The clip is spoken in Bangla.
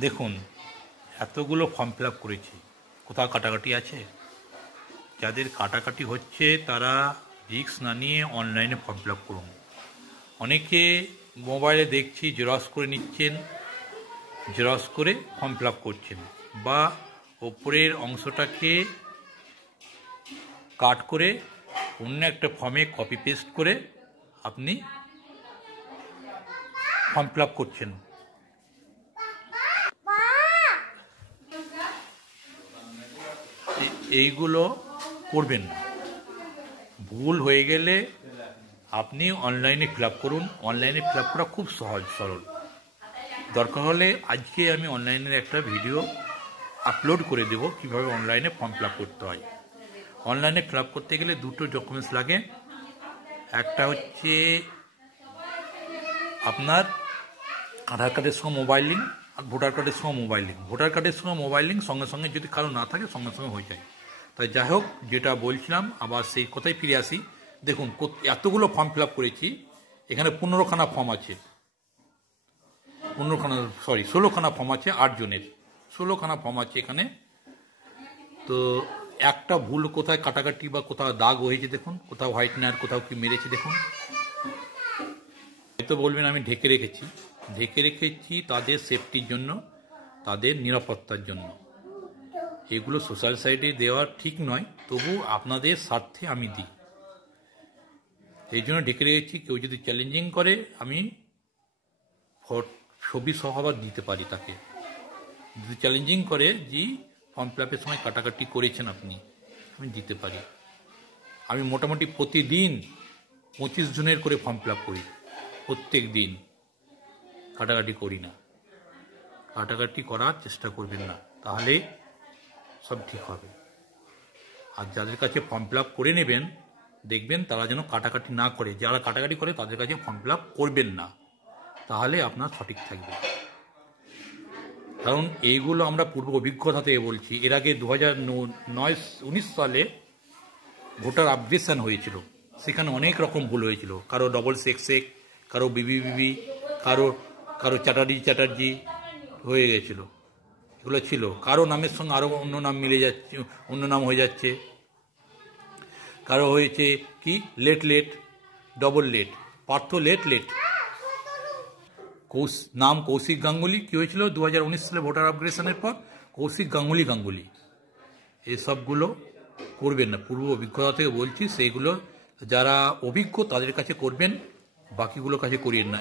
দেখুন, এতগুলো ফর্ম ফিল আপ করেছি, কোথাও কাটাকাটি আছে? যাদের কাটাকাটি হচ্ছে তারা রিস্ক না নিয়ে অনলাইনে ফর্ম ফিল আপ করুন। অনেকে মোবাইলে দেখছি জেরক্স করে নিচ্ছেন, জেরক্স করে ফর্ম ফিল আপ করছেন, বা ওপরের অংশটাকে কাট করে অন্য একটা ফর্মে কপি পেস্ট করে আপনি ফর্ম ফিল আপ করছেন। এইগুলো করবেন না। ভুল হয়ে গেলে আপনি অনলাইনে ফিল আপ করুন। অনলাইনে ফিল আপ করা খুব সহজ সরল। দরকার হলে আজকে আমি অনলাইনের একটা ভিডিও আপলোড করে দেব কীভাবে অনলাইনে ফর্ম ফিল আপ করতে হয়। অনলাইনে ফিল আপ করতে গেলে দুটো ডকুমেন্টস লাগে। একটা হচ্ছে আপনার আধার কার্ডের সঙ্গে মোবাইল লিঙ্ক, আর ভোটার কার্ডের সঙ্গে মোবাইল লিঙ্ক। ভোটার কার্ডের সঙ্গে মোবাইল লিঙ্ক সঙ্গে সঙ্গে যদি কারো না থাকে সঙ্গে সঙ্গে হয়ে যায়। তাই যাই হোক, যেটা বলছিলাম আবার সেই কথাই ফিরে আসি। দেখুন, এতগুলো ফর্ম ফিল আপ করেছি, এখানে 15খানা ফর্ম আছে, 16খানা ফর্ম আছে, 8 জনের 16খানা ফর্ম আছে এখানে। তো একটা ভুল কোথায় কাটাকাটি বা কোথাও দাগ হয়েছে দেখুন, কোথাও হোয়াইটনার, কোথাও কি মেরেছে দেখুন। হয়তো বলবেন আমি ঢেকে রেখেছি তাদের সেফটির জন্য, তাদের নিরাপত্তার জন্য। এগুলো সোশ্যাল সাইটে দেওয়া ঠিক নয়, তবু আপনাদের স্বার্থে আমি দিই, এই জন্য ঢেকে রেখেছি। কেউ যদি চ্যালেঞ্জিং করে আমি ছবি সহ আবার দিতে পারি তাকে। যদি চ্যালেঞ্জিং করে যে ফর্ম ফিল আপের সময় কাটাকাটি করেছেন আপনি, আমি দিতে পারি। আমি মোটামুটি প্রতিদিন 25 জনের করে ফর্ম ফিল আপ করি, প্রত্যেক দিন। কাটাকাটি করি না। কাটাকাটি করার চেষ্টা করবেন না, তাহলে সব ঠিক হবে। আর যাদের কাছে ফর্ম ফিল আপ করে নেবেন, দেখবেন তারা যেন কাটাকাটি না করে। যারা কাটাকাটি করে তাদের কাছে ফর্ম ফিল আপ করবেন না, তাহলে আপনার সঠিক থাকবে। কারণ এইগুলো আমরা পূর্ব অভিজ্ঞতা থেকে বলছি। এর আগে 2019 সালে ভোটার আপডেশন হয়েছিল, সেখানে অনেক রকম ভুল হয়েছিল। কারো ডবল সেক্সেক, কারো বিবি, কারো চ্যাটার্জি হয়ে গেছিল। এগুলো ছিল, কারো নামের সঙ্গে আরও অন্য নাম মিলে যাচ্ছে, অন্য নাম হয়ে যাচ্ছে। কারো হয়েছে কি late, double late, Partha late. নাম কৌশিক গাঙ্গুলি। কী হয়েছিল 2019 সালে ভোটার আপগ্রেশনের পর? কৌশিক গাঙ্গুলি। এসবগুলো করবেন না, পূর্ব অভিজ্ঞতা থেকে বলছি। সেইগুলো যারা অভিজ্ঞ তাদের কাছে করবেন, বাকিগুলোর কাছে করিয়েন না।